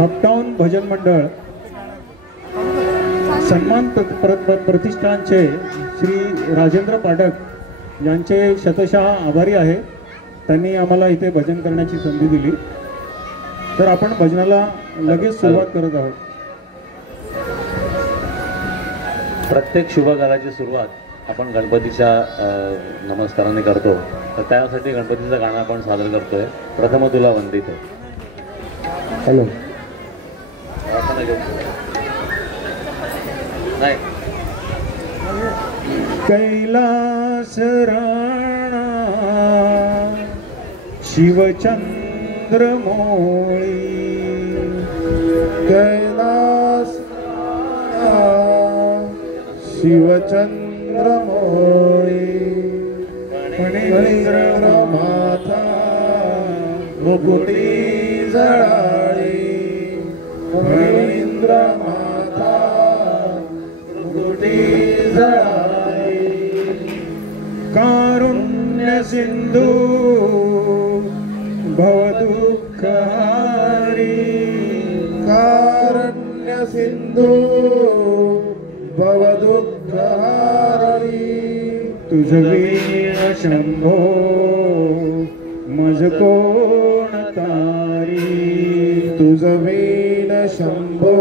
Uptown भजन मंडळ सन्मान प्रतिष्ठानचे श्री राजेंद्र पाठक यांचे शतशः आभारी आहे। त्यांनी आम्हाला इथे भजन करण्याची संधी दिली। तर आपण भजनाला लगेच सुरुवात करत आहोत। प्रत्येक शुभकार्याची सुरुवात आपण गणपतीच्या नमस्काराने करतो। तर त्यासाठी गणपतीचं गाणं आपण सादर करतोय। प्रथम तुला वंदितो। हॅलो नाही कैलास राणा शिवचंद्र मोळी कैलास शिवचंद्र मोळी फणींद्र माथा मुकुटी जळाळी फणींद्र माथा मुकुटी जळाळी कारुण्य सिंधू भवदुःख हारी कारुण्य सिंधू भवदुःख हारी तुझ वीण शंभो मज कोण तारी तुझ वीण शंभो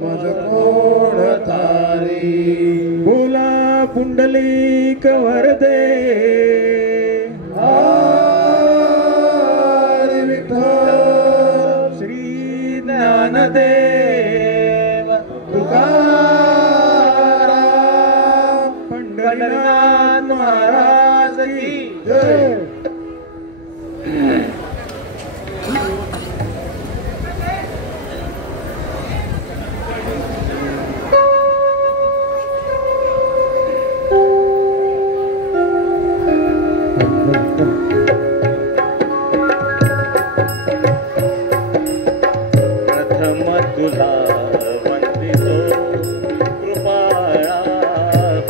मज कोण तारी बोला पुंडलिक वरदे हरी विठ्ठल श्री ज्ञानदेव तुकाराम पंढरीनाथ महाराज की जय। प्रथम तुला वंदितो कृपाळा।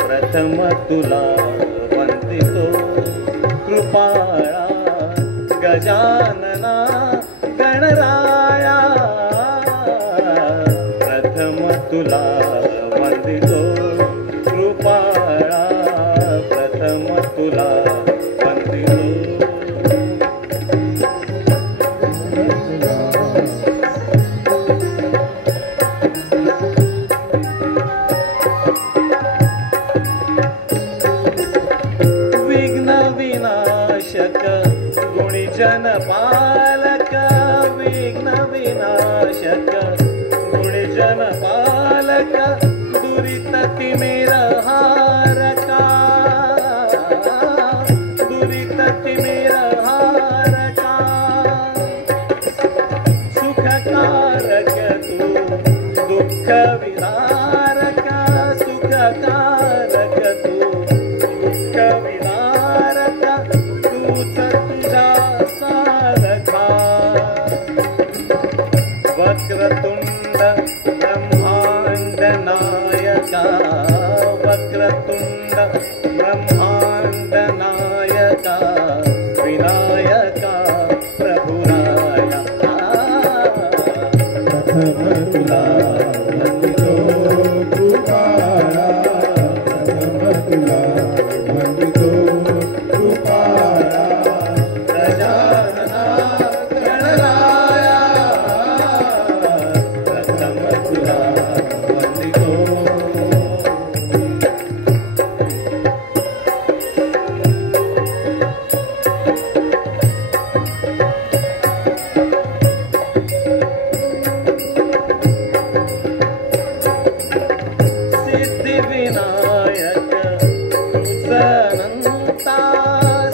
प्रथम तुला वंदितो कृपाळा। गजानना गणराया प्रथम तुला वंदितो कृपाळा। प्रथम तुला वंदितो विघ्न विनाशक गुणीजन पालक। विघ्न विनाशक गुणीजन पालक। दुरित तिमिर हारका। दुरित तिमिर हारका। सुखकारक तू दुःख विदारक। सुखकारक तू दुःख विदारक। तूच तुझा सारखा। वक्रतुंड ब्रह्मांड नायका। वक्रतुंड ब्रह्मांड नायका। विनायका प्रभुराया। प्रथम तुला वंदितो कृपाळा। प्रथम तुला वंदितो कृपाळा। गजानना गणराया प्रथम तुला वंदितो सिद्धिविनायक तुझनंता।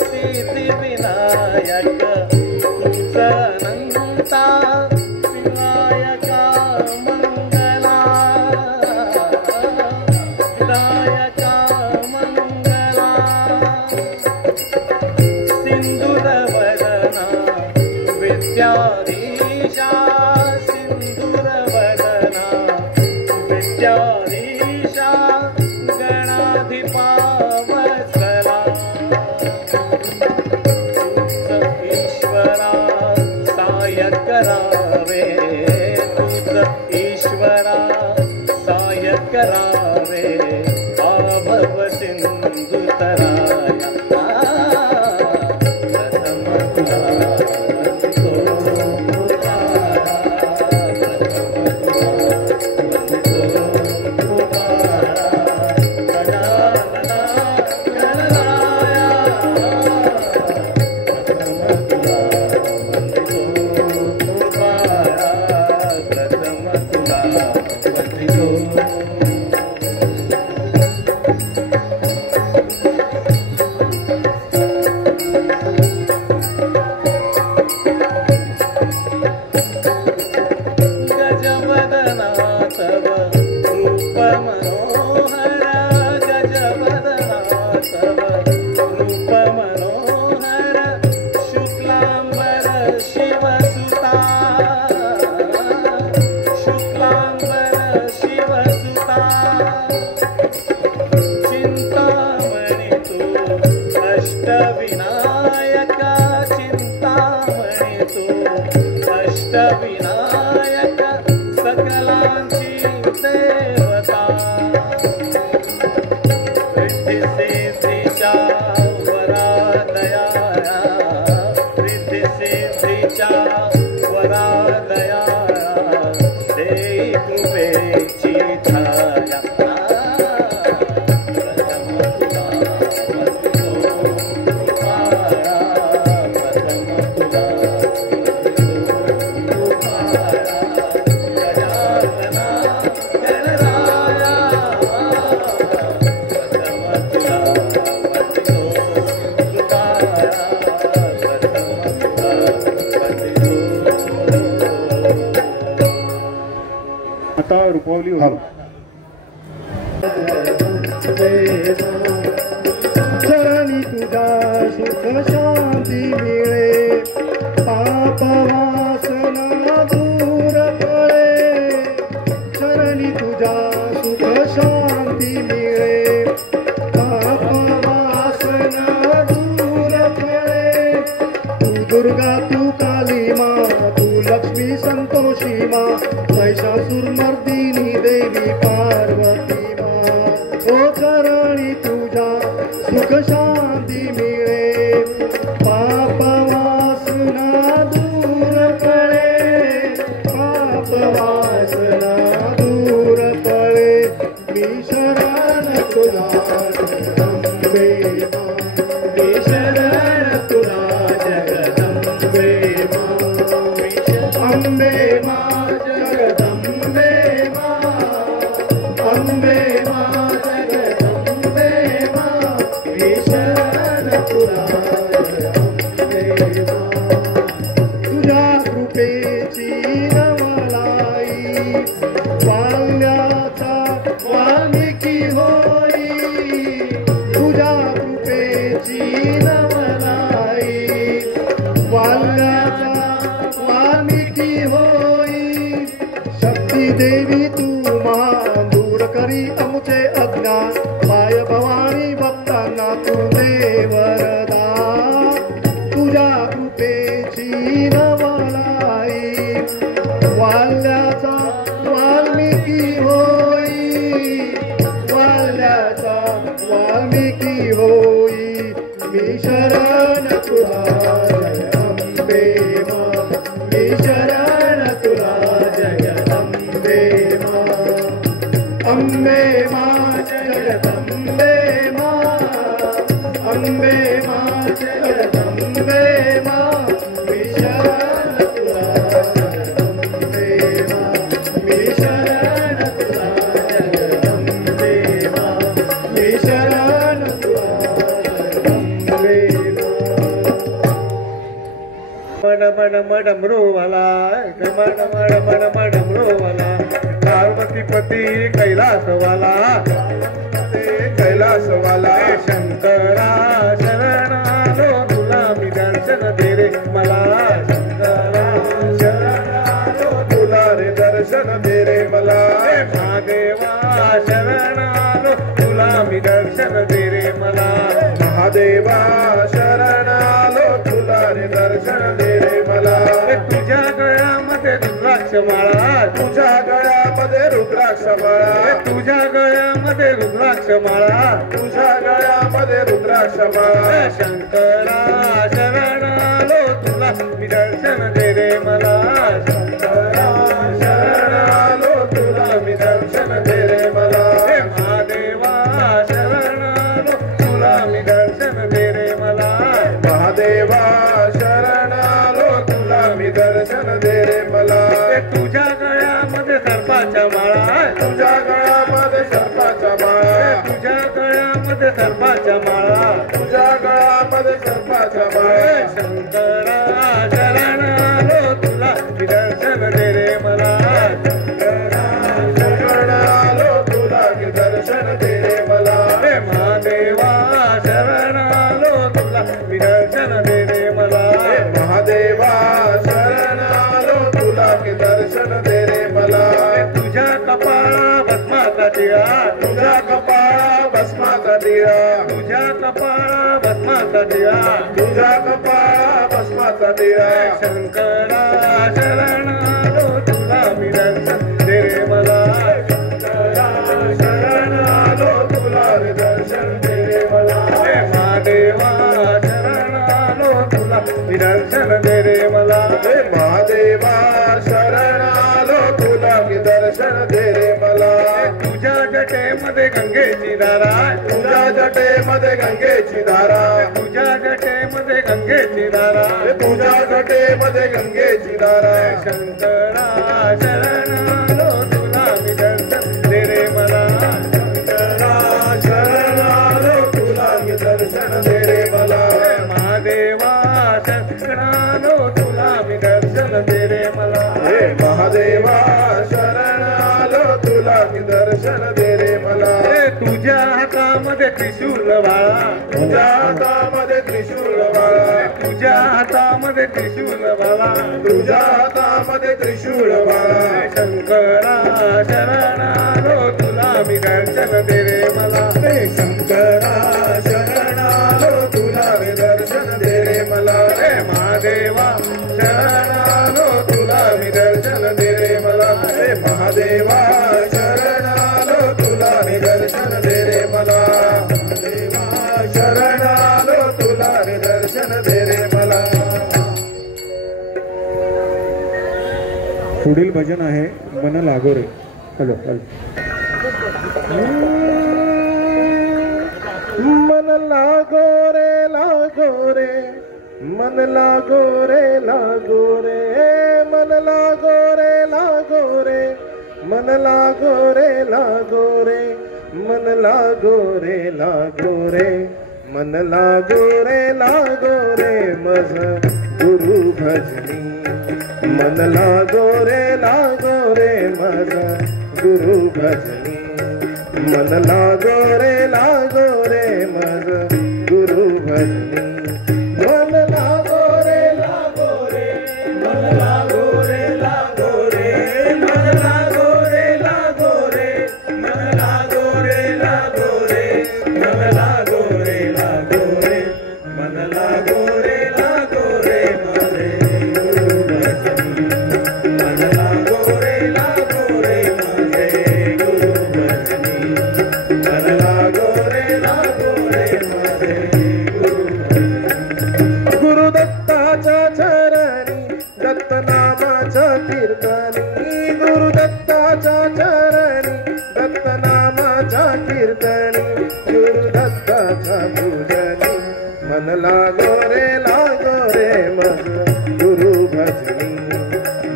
सिद्धिविनायक तुझनंता। विनायका मंगला। विनायका मंगला। सिंदूरवदना विद्याधीशा। सिंदूरवदना विद्याधीशा। गणाधिपा वत्सला। ईश्वरा साय करावे ईश्वरा सहाय्य करावे आभव सिंधू तराया प्रथम तुला वंदितो कृपाळा गजानना गणराया प्रथम तुला वंदितो कृपाळा प्रथम तुला वंदितो गजवदना तव रूप मनोहर गजवदना तव रूप मनोहर शुक्लांबर शिवसुता शुक्लांबर शिवसुता चिंतामणि तू अष्टविनायका चिंतामणि तू अष्टविनायक सकलांची देवता रिद्धी सिद्धीच्या वरादया रिद्धी सिद्धीच्या वरादया देई कृपेची छाया प्रथम तुला वंदितो कृपाळा प्रथम तुला गजानना गणराया प्रथम तुला वंदितो कृपाळा प्रथम तुला वंदितो. आता रुपावली होती. चरणी तुझा सुख शांती मिळे पाप वासना दूर पळे चरणी तुझा सुख शांती मिळे पाप वासना दूर पळे तू दुर्गा तू काली मा तू लक्ष्मी संतोषी मा महिषासुरमर्दिनी देवी पार्वती मा ओ चरणी तुझा सुख शांती मिळे पाप वासना दूर पळे पाप वासना दूर पळे मी शरण तुला जगदंबे मा मी शरण तुला जगदंबे मा अंबे मा जगदंबे मा अंबे मा जगदंबे मा मी शरण तुला जगदंबे मा तुझ्या कृपेची नवलाई वाल्याचा वाल्मिकी होई तुझ्या कृपेची नवलाई वाल्याचा वाल्मिकी होई शक्ती देवी तू महान दूर करी आमचे अज्ञान पाय भवानी भक्तांना तू देवरदा तुझ्या कृपेची नवलाई वाल्याचा वाल्मिकी होई वाल्याचा वाल्मिकी होई मी शरण तुला जगदंबे मा मी शरण तुला जगदंबे मा अंबे मा जगदंबे मा अंबे मा जगदंबे मा मी शरण तुला जगदंबे मा मी शरण तुला जगदंबे मा मी शरण तुला जगदंबे मा मडमरोवाला मडमरोवाला पार्वतीपती कैलासवाला कैलासवाला शंकरा शरणालो तुला मी दर्शन दे रे मला शंकरा शरणालो तुला रे दर्शन दे रे मला महादेवा शरणालो तुला मी दर्शन दे रे मला महादेवा शरणालो तुला रे दर्शन दे रे मला तुझ्या गळ्यामध्ये रुद्राक्ष रुद्राक्ष माळा तुझ्या गळ्यामध्ये रुद्राक्ष माळा तुझ्या गळ्यामध्ये रुद्राक्ष माळा तुझ्या गळ्यामध्ये रुद्राक्ष माळा शंकरा शरण आलो तुला मी दर्शन दे रे मला शंकरा शरण आलो तुला मी दर्शन दे रे मला महादेवा शरण आलो तुला मी दर्शन दे रे मला महादेवा शरण आलो तुला मी दर्शन दे रे मला तुझ्या गळ्यामध्ये सर्पाच्या माळा तुझ्या गळ्यामध्ये सर्पाच्या माळा तुझ्या गळ्यामध्ये सर्पाच्या माळा तुझ्या गळ्यामध्ये सर्पाच्या माळा शंकरा शरण आलो तुला मी दर्शन दे रे मला शरण आलो तुला मी दर्शन दे रे मला महादेवा शरण आलो तुला मी दर्शन दे रे मला महादेवा शरण आलो तुला मी दर्शन दे रे मला तुझ्या कपाळा भस्माचा टिळा तुझ्या कपाळा भस्माचा टिळा तुझ्या कपाळा भस्माचा टिळा तुझ्या कपाळा भस्माचा टिळा शंकरा शरण आलो तुला मी दर्शन दे रे मला शरण आलो तुला मी दर्शन दे रे मला महादेवा शरण आलो तुला मी दर्शन दे रे मला महादेवा शरण आलो तुला मी दर्शन दे रे मला तुझ्या जटेमध्ये गंगेची धारा तुझ्या जटेमध्ये गंगेची धारा तुझ्या जटेमध्ये गंगेची धारा तुझ्या जटेमध्ये गंगेची धारा शंकरा शरण आलो तुला मी दर्शन दे रे मला शरण आलो तुला मी दर्शन दे रे मला महादेवा शरण आलो तुला मी दर्शन दे रे मला महादेवा शरण आलो तुला मी दर्शन दे रे मला तुझ्या हातामध्ये त्रिशूल बाळा तुझ्या हातामध्ये त्रिशूल बाळा तुझ्या हातामध्ये त्रिशूल बाळा तुझ्या हातामध्ये त्रिशूल बाळा शंकरा शरण आलो तुला मी दर्शन दे रे मला शंकरा शरण आलो तुला मी दर्शन दे रे मला महादेवा शरण आलो तुला मी दर्शन दे रे मला महादेवा शरण आलो तुला मी दर्शन दे रे मला देवा शरण आलो तुला मी दर्शन दे रे मला पुढील भजन आहे मन लागोरे. Hello hello. मन लागो रे मन लागो रे मन लागो रे मन लागो रे मन लागो रे मन लागो रे मज गुरु भजनी मन लागो रे मज गुरु भजनी मन लागो रे मज गुरु भजनी मन लागो रे मन लागो रे मन लागो रे मन लागो रे मन लागो रे मन लागो रे मजे गुरु भजनी मन लागो रे मजे गुरु भजनी मन लागो रे मजे गुरु भजनी गुरुदत्ताच्या चरणी दत्तनामाच्या कीर्तनी गुरुदत्ताच्या चरणी दत्तनामाच्या कीर्तनी गुरुदत्ताच्या पूजनी मन लागो रे मज गुरु भजनी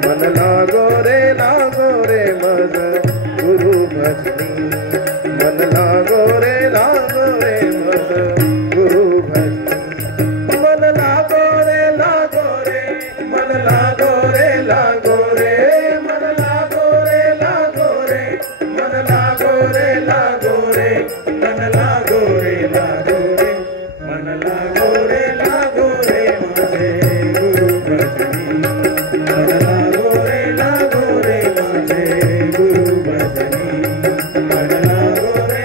मन लागो रे मज गुरु भजनी मन लागो रे मज गुरु भजनी मन लागो रे मन लागो रे मन लागो रे मन लागो रे मन लागो रे मन लागो रे मजे गुरु भजनी मन लागो रे मजे गुरु भजनी मन लागो रे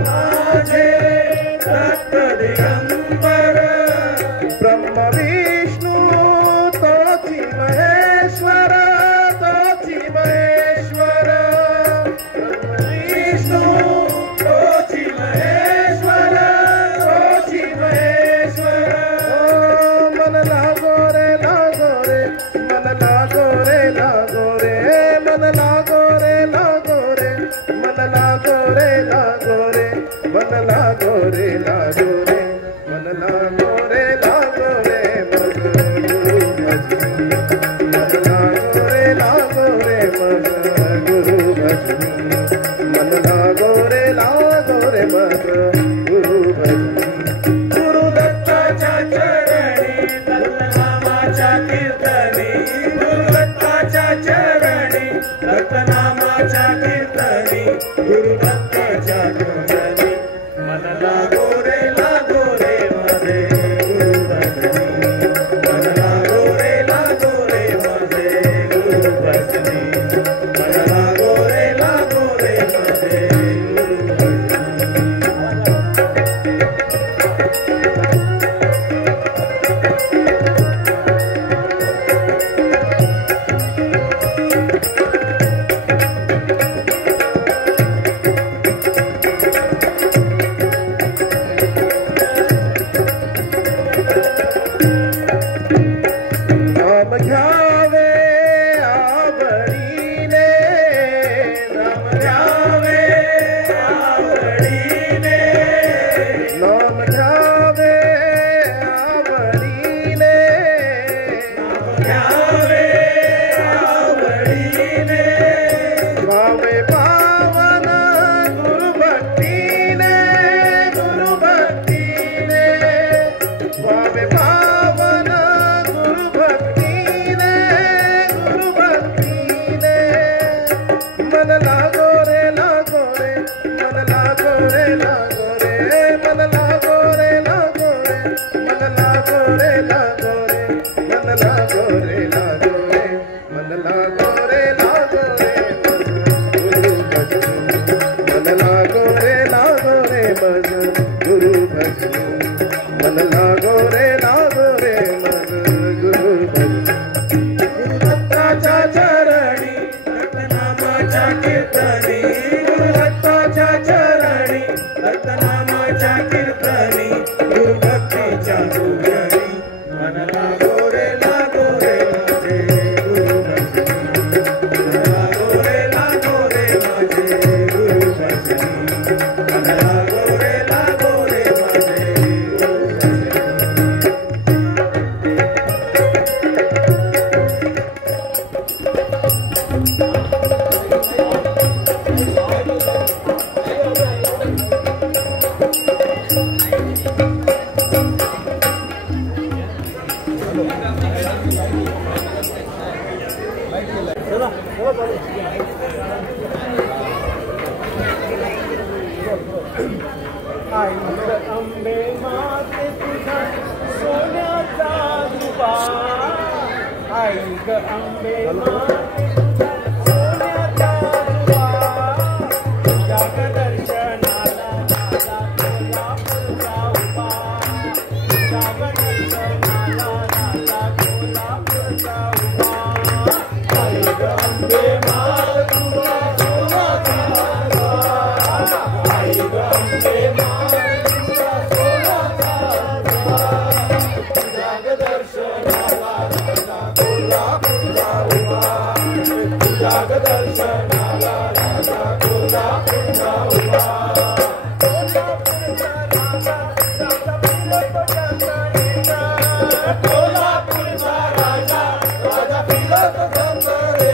माझे दत्त दिगंबर ब्रह्म विष्णू तोची महेश्वर तोची महेश्वर विष्णू तोची महेश्वर तोची महेश्वर मन लागो रे लागो रे मन लागो रे लागो रे मन लागो रे लागो रे मन लागो रे लागो रे मन लागो रे लागो रे मन लागो रे लागो रे मन लागो रे लागो रे मन गुरु भजनी मन लागो रे लागो रे मन गुरु भजनी गुरु दत्ताच्या चरणी दत्तनामाच्या कीर्तनी गुरु दत्ताच्या चरणी दत्तनामाच्या कीर्तनी गुरु दत्ताच्या कीर्तनी मन लागो रे माझे गुरु भजनी मन लागो रे माझे गुरु भजनी मन लागो रे माझे गुरु भजनी नाम घ्यावे आवडीने नाम घ्यावे आवडीने नाम घ्यावे आवडीने घ्यावे आवडीने गावे पावन गुरुभक्तीने गुरुभक्तीने गावे पावन गुरुभक्तीने गुरुभक्तीने मन लागो रे लागो रे मन लागो रे लागो रे मन लागो रे लागो रे मन लागो रे लागो रे मन लागो रे लागो रे मन लागो रे लागो रे गुरु भजनी मन लागो रे लागो रे मन गुरु भजनी मन लागो रे लागो रे मन गुरु भजनी गुरु दत्ताच्या चरणी दत्तनामाच्या कीर्तनी गुरु दत्ताच्या चरणी दत्तनामाच्या कीर्तनी गुरु भक्तीच्या पूजनी मन लागो रे माझे गुरु भजनी मन लागो रे माझे गुरु भजनी मन लागो रे माझे गुरु भजनी अंबे माते तुझा सोन्याचा दुबा आई ग अंबे माते तुझा सोन्याचा दुबा तुझ्या दर्शनाला दादा कोल्हापूरचा उभा तुझ्या दर्शनाला दादा कोल्हापूरचा उभा आई ग अंबे माते तुझा सोन्याचा दुबा आई ग अंबे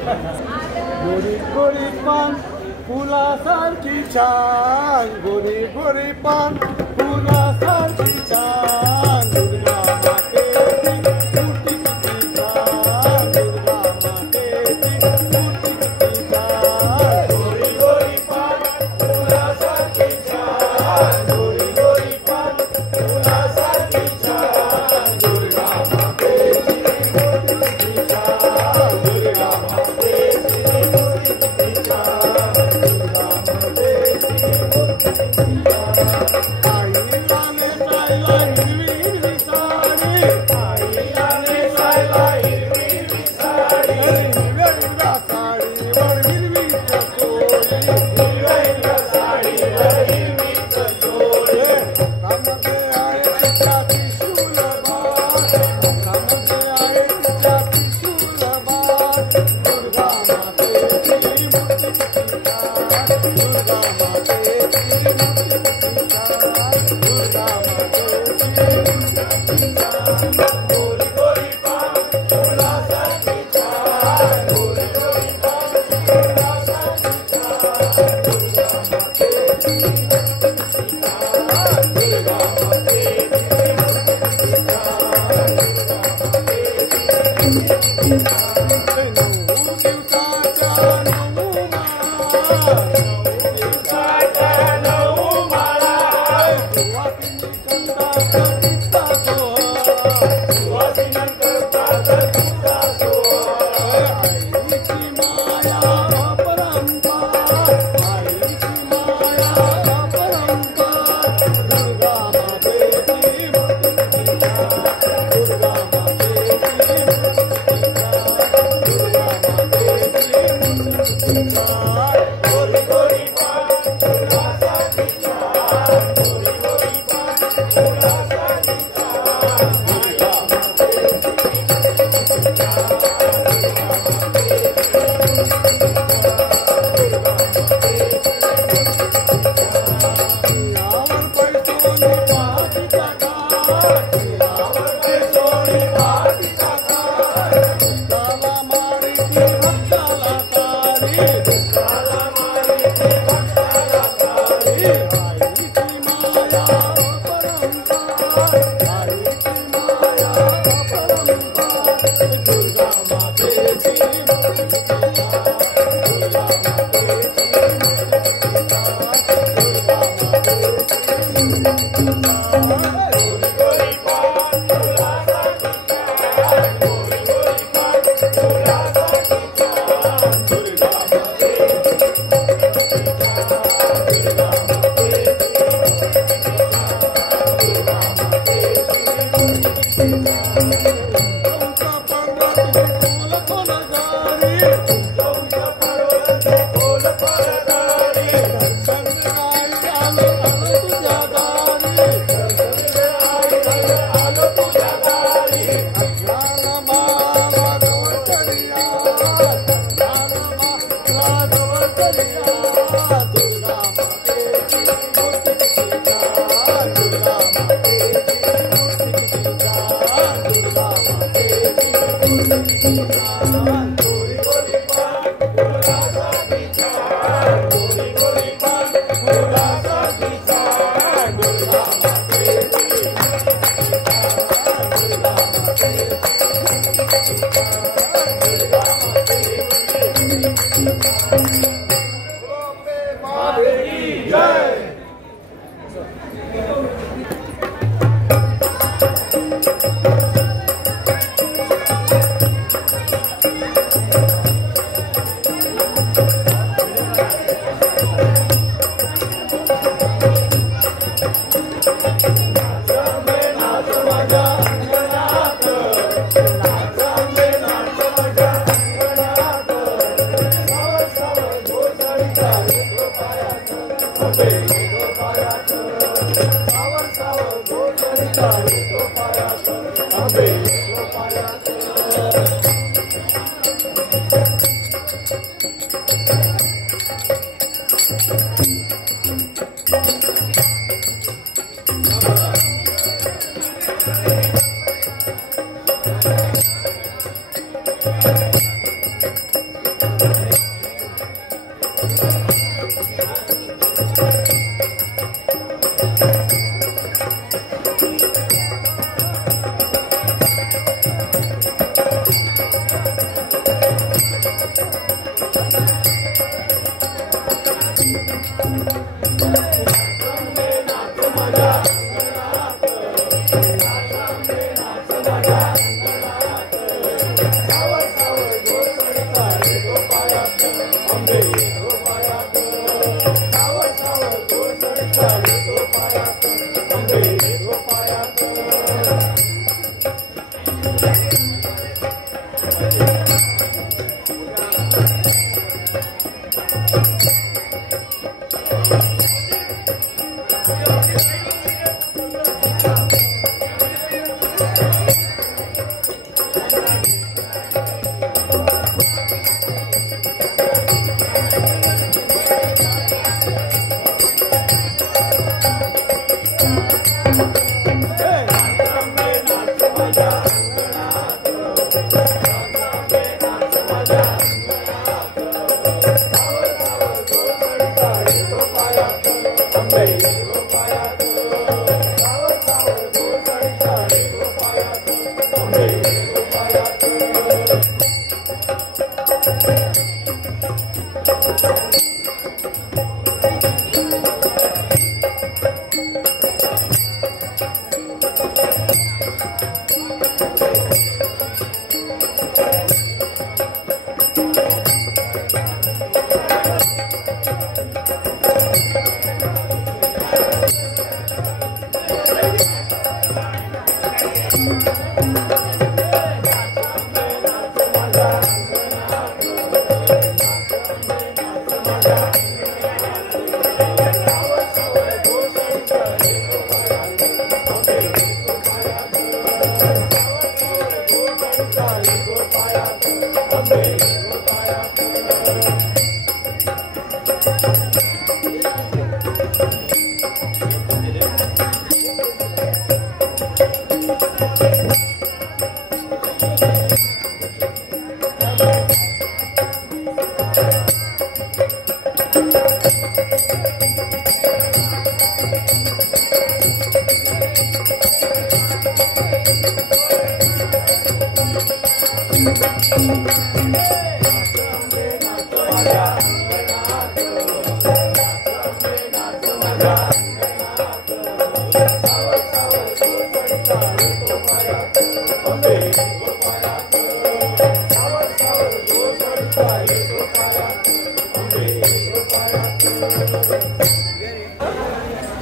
गोरी गोरी पान फुलासारखी छान गोरी गोरी पान फुलासारखी छान दुर्गा मातेची मूर्ती किती छान दुर्गा मातेची मूर्ती किती छान गोरी गोरी पान फुलासारखी छान गोरी गोरी पान फुलासारखी छान दुर्गा मातेची मूर्ती किती छान दुर्गा मातेची Bye.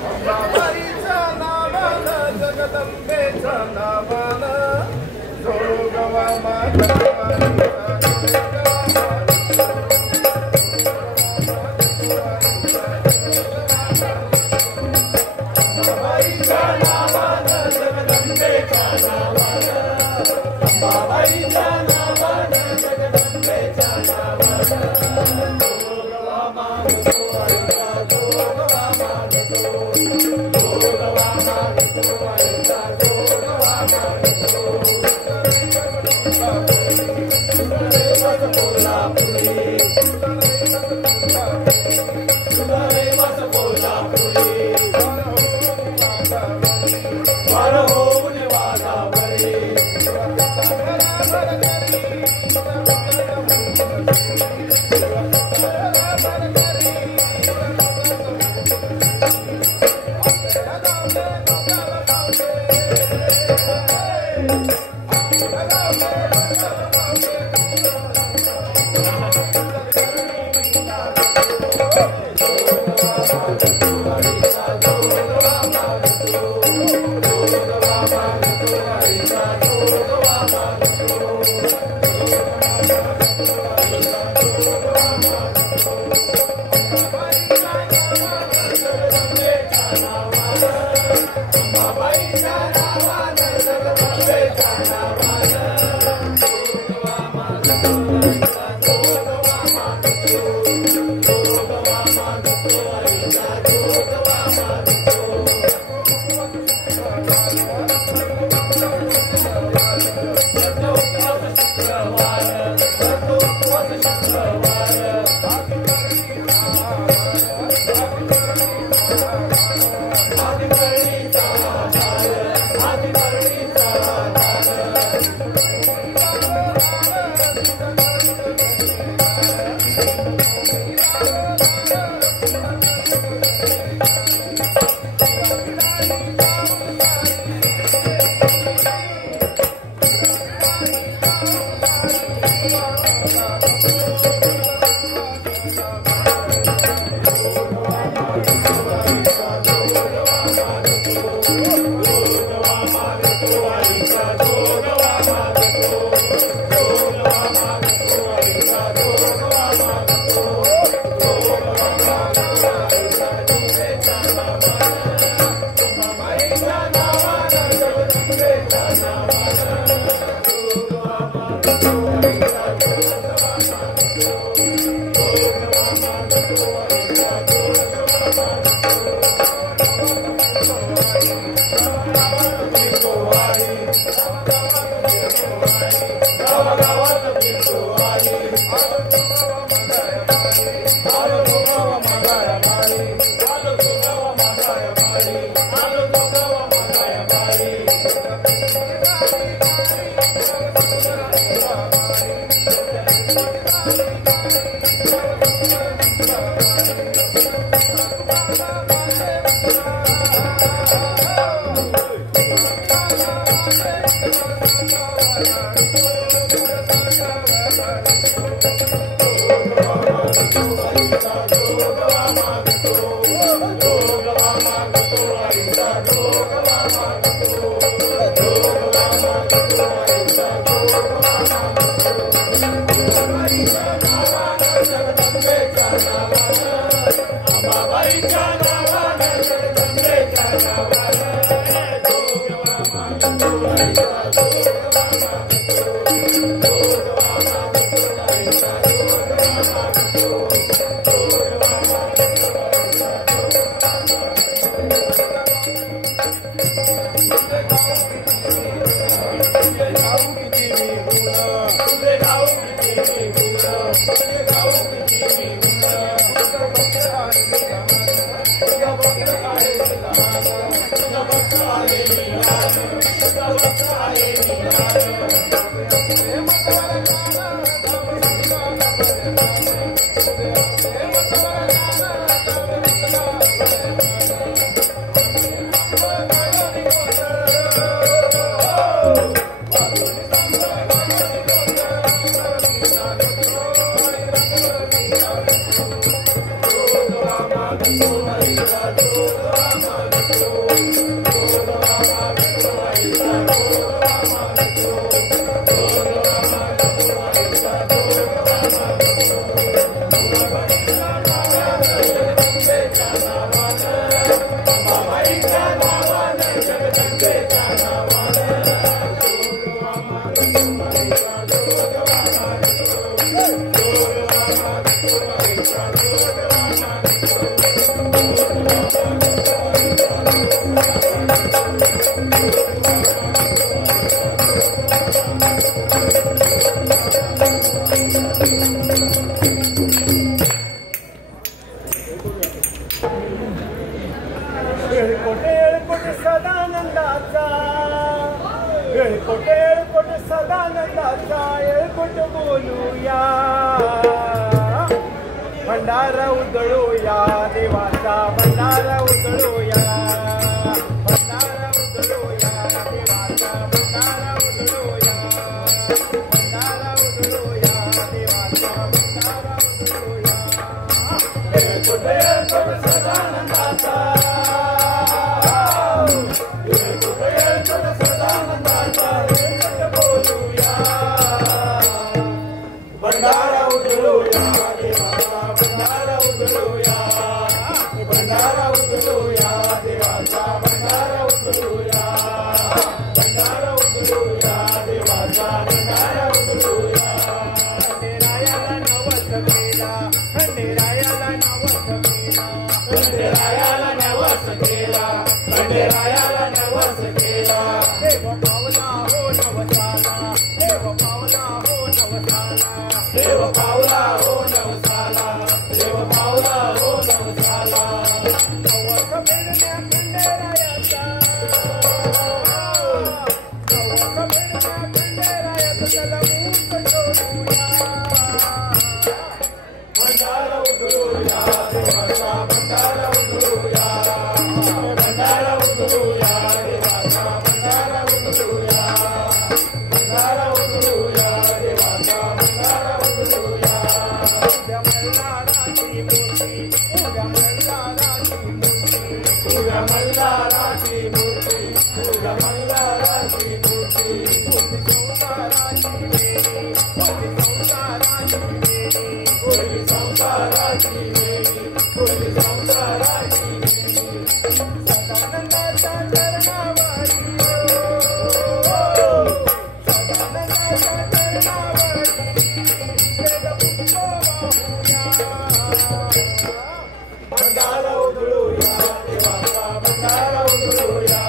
अंबाबाईच्या नावानं जगदंबेच्या नावानं जोगवा येळकोटे येळकोटे सदानंदाचा येळकोटे येळकोटे सदानंदाचा येळकोट बोलूया भंडारा उधळूया देवाचा भंडारा उधळूया भंडारा उधळूया देवाचा भंडारा उधळूया भंडारा उधळूया देवाचा भंडारा उधळूया येळकोटे येळकोटे सदानंदाचा भंडारा उधळूया देवाचा भंडारा उधळूया भंडारा उधळूया देवाचा भंडारा उधळूया भंडारा उधळूया देवाचा भंडारा उधळूया खंडेरायाला नवस केला खंडेरायाला नवस केला खंडेरायाला नवस केला खंडेरायाला नवस केला देव पावला हो नवसाला देव पावला हो नवसाला देव पावला हो नवसाला देव पावला हो नवसाला नवस मिळण्या खंडेरायाचा नवस मिळण्या खंडेरायाचा त्याला मूक सोडूया भंडारा उधळूया देवाचा भंडारा उधळूया भंडारा उधळूया देवाचा भंडारा उधळूया भंडारा उधळूया देवाचा भंडारा उधळूया उद्या मल्हाराची मूर्ती उद्या मल्हाराची मूर्ती उद्या मल्हाराची मूर्ती उद्या मल्हाराची मूर्ती मूर्ती संसाराची वेळी मूर्ती संसाराची वेळी मूर्ती संसाराची वेळी मूर्ती संसाराची वेळी सदानंदाच्या चरणावरी सदानंदाच्या चरणावरी वेदपुष्प वाहूया भंडारा उधळूया देवाचा भंडारा उधळूया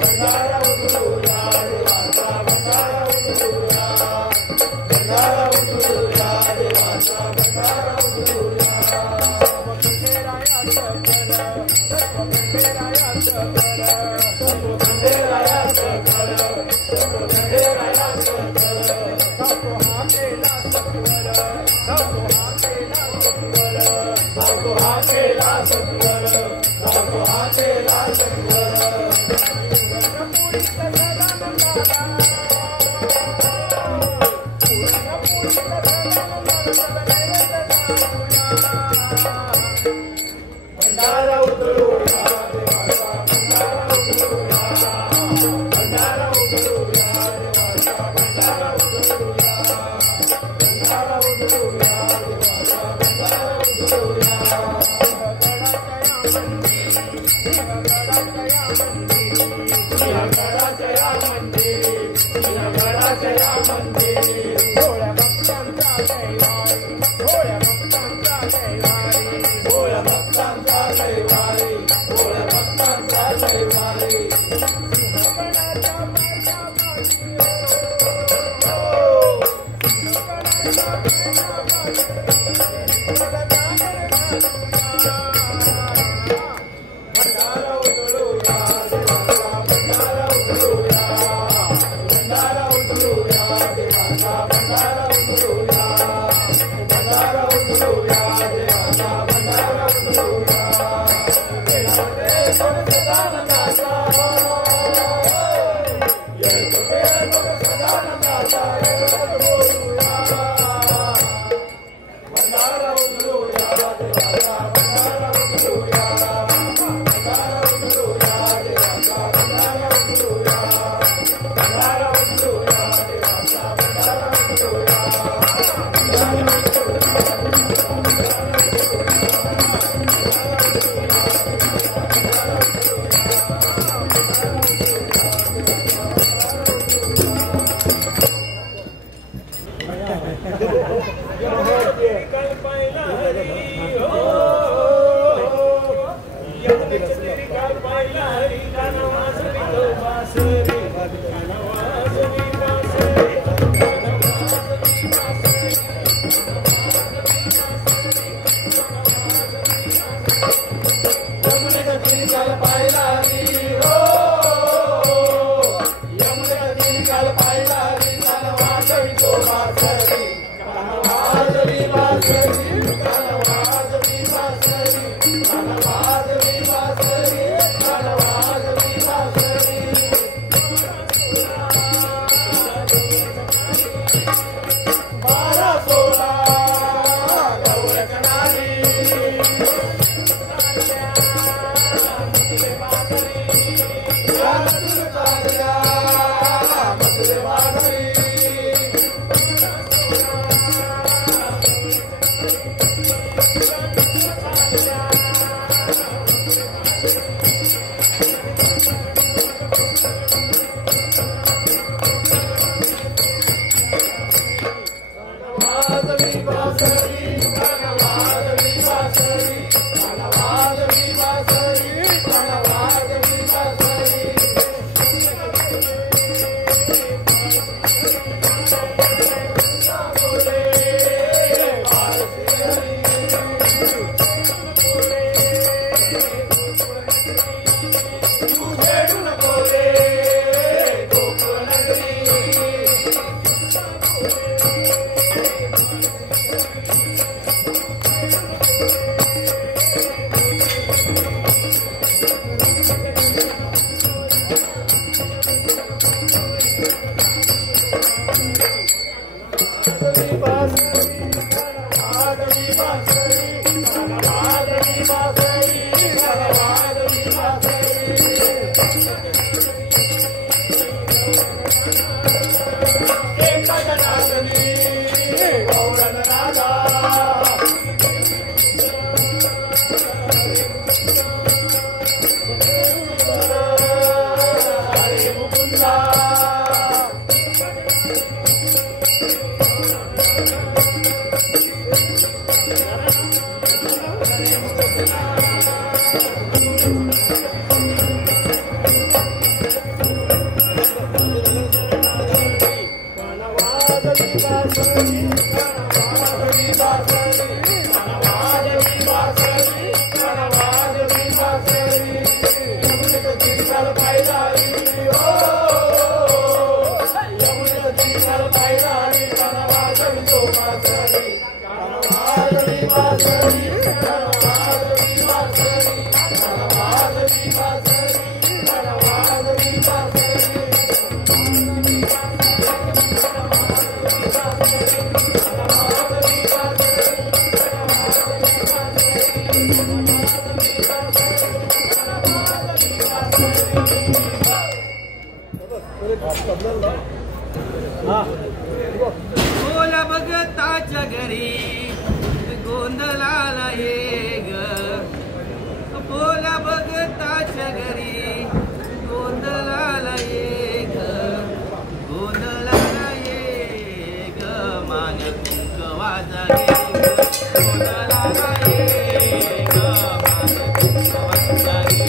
भंडारा उधळूया देवाचा भंडारा उधळूया भंडारा उधळूया देवाचा भंडारा उधळूया सर्व खंडेरायाचं कर सर्व खंडेरायाचं कर सर्व खंडेरायाचं कर सर्व खंडेरायाचं कर धावतो हा केला सत्वर धावतो हा केला सत्वर धावतो हा केला सत्वर धावतो हा केला सत्वर पूर्ण सदानंदाला पूर्ण सदानंदाला भंडारा उधळूया देवाचा भंडारा उधळूया भंडारा उधळूया देवाचा भंडारा उधळूया भंडारा उधळूया देवाचा भंडारा उधळूया सिंहगडाच्या मंदिरी सिंहगडाच्या मंदिरी भोळ्या भक्तांचा दैवारी भोळ्या भक्तांचा दैवारी भोळ्या भक्तांचा दैवारी भोळ्या भक्तांचा दैवारी सिंहगडाच्या पायथ्यापाशी भंडारा उधळूया देवाचा भंडारा उधळूया भंडारा उधळूया देवाचा भंडारा उधळूया भंडारा उधळूया देवाचा भंडारा उधळूया सदानंदाचा येळकोटे सदानंदाचा बोलूया भंडारा उधळूया देवाचा भंडारा उधळूया भंडारा उधळूया देवाचा भंडारा उधळूया भंडारा उधळूया देवाचा भंडारा उधळूया कल्पायला बोला बघताच्या घरी गोंधळाला ये ग, बोला बघताच्या घरी गोंधळाला ये ग, गोंधळाला ये ग, मान कुंक वाजा गे ग, गोंधळाला ये ग, मान कुंक वाजा गे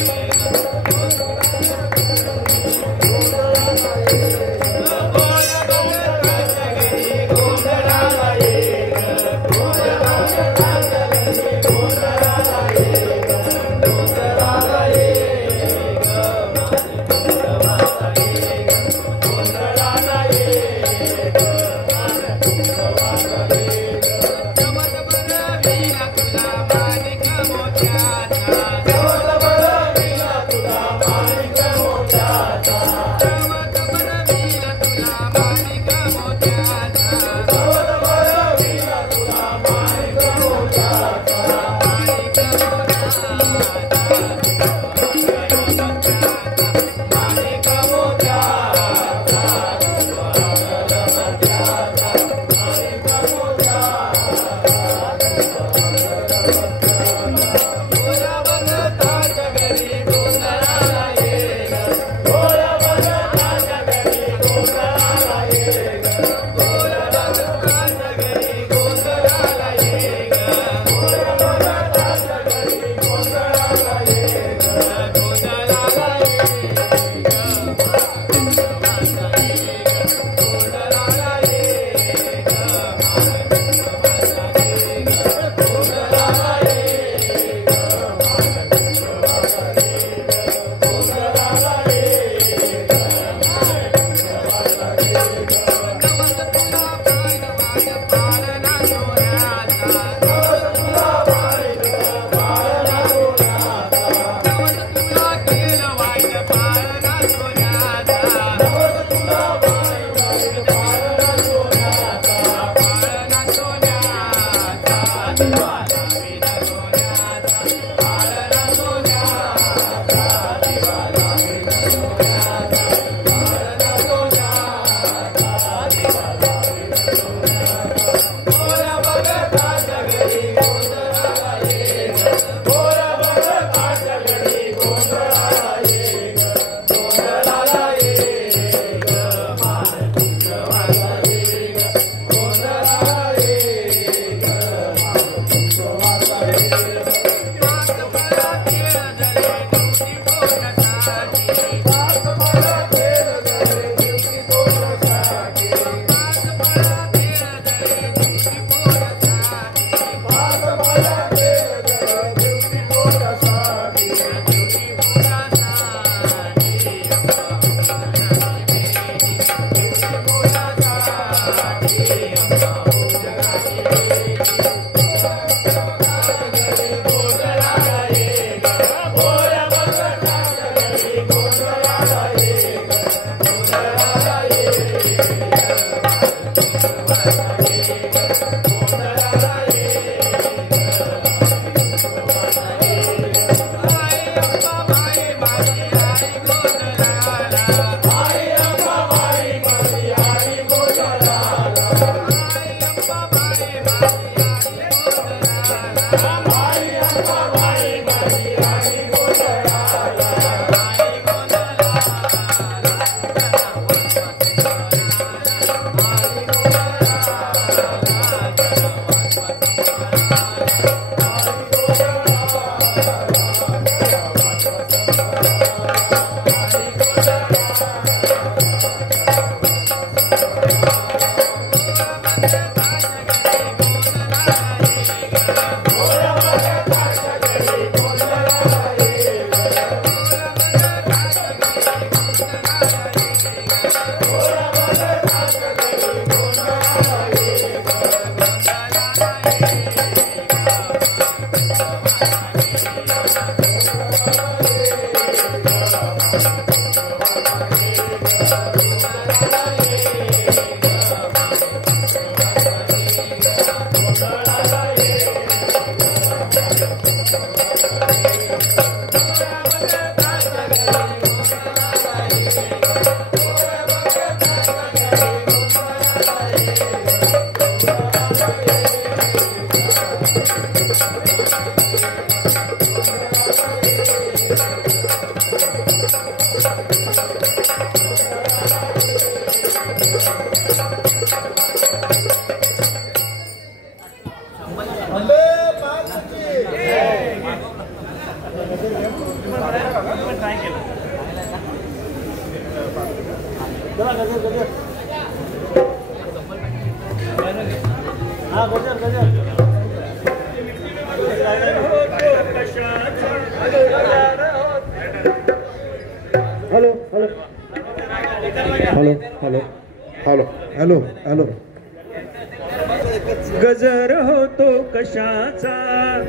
गजर होतो कशाचा,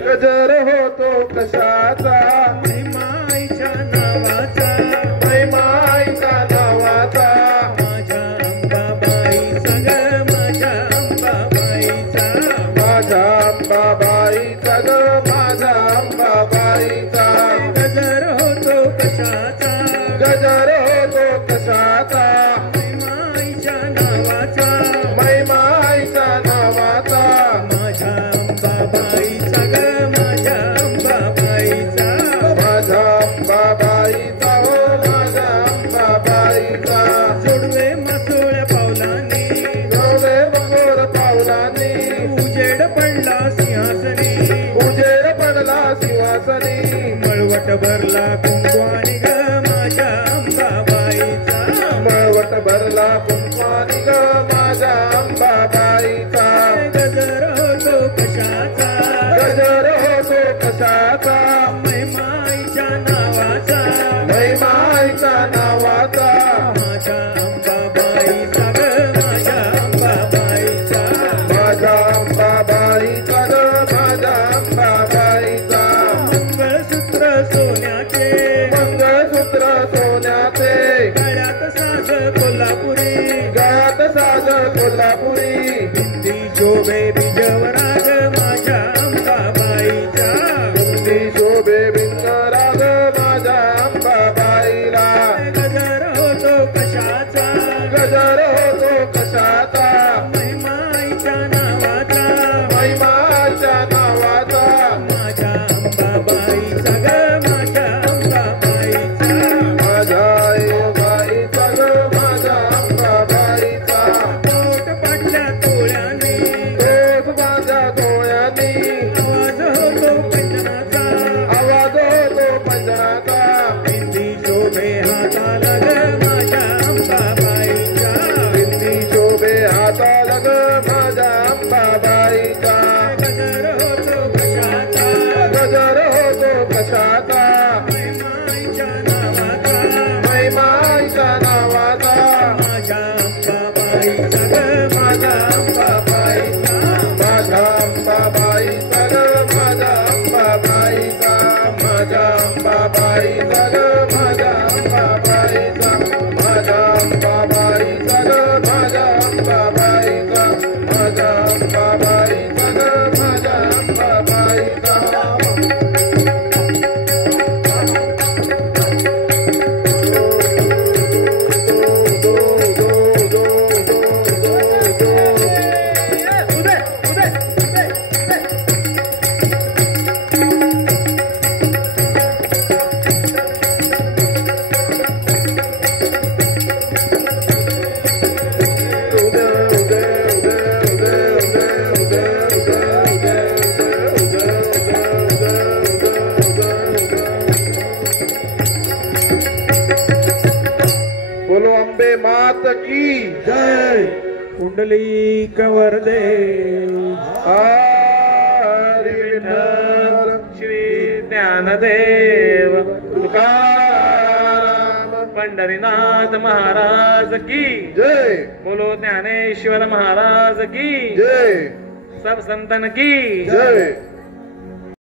गजर होतो कशाचा, माईच्या नावाचा, माईच्या नावाचा, माझ्या अंबाबाई सग माझ्या अंबाबाईचा, माझ्या अंबाबाईचा ग माझ्या अंबाबाईचा. गजर होतो कशाचा, गजर होतो कशाचा, माईच्या नावाचा, माईच्या नावाचा, माझ्या अंबाबाईचा ग माझ्या अंबाबाईचा, माझ्या अंबाबाईचा हो माझ्या अंबाबाईचा. जोडवे मासोळ्या पावलांनी, जोडवे मगोर पावलांनी, उजेड पडला सिंहासनी, उजेड पडला सिंहासनी, मळवट भरला कुंकवानी ग माझ्या अंबाबाईचा, मळवट भरला कुंकवानी ग माझ्या अंबाबाईचा. गजर होतो कशाचा, गजर होतो कशाचा, माईच्या नावाचा, माईच्या नावाचा, माझ्या अंबाबाईचा ग माझ्या अंबाबाईचा, माझ्या अंबाबाईचा ग माझ्या अंबाबाईचा. मंगळसूत्र सोन्याचे, मंगळसूत्र सोन्याचे, गळ्यात साज कोल्हापुरी, गळ्यात साज कोल्हापुरी, हिंदी शोभे बिजवराग माझ्या बोलो अंबे मात की जय पुंडलिक वरदे हरी विठ्ठल श्री ज्ञानदेव तुकाराम पंढरीनाथ महाराज की जय बोलो ज्ञानेश्वर महाराज की जय सब संतन की जय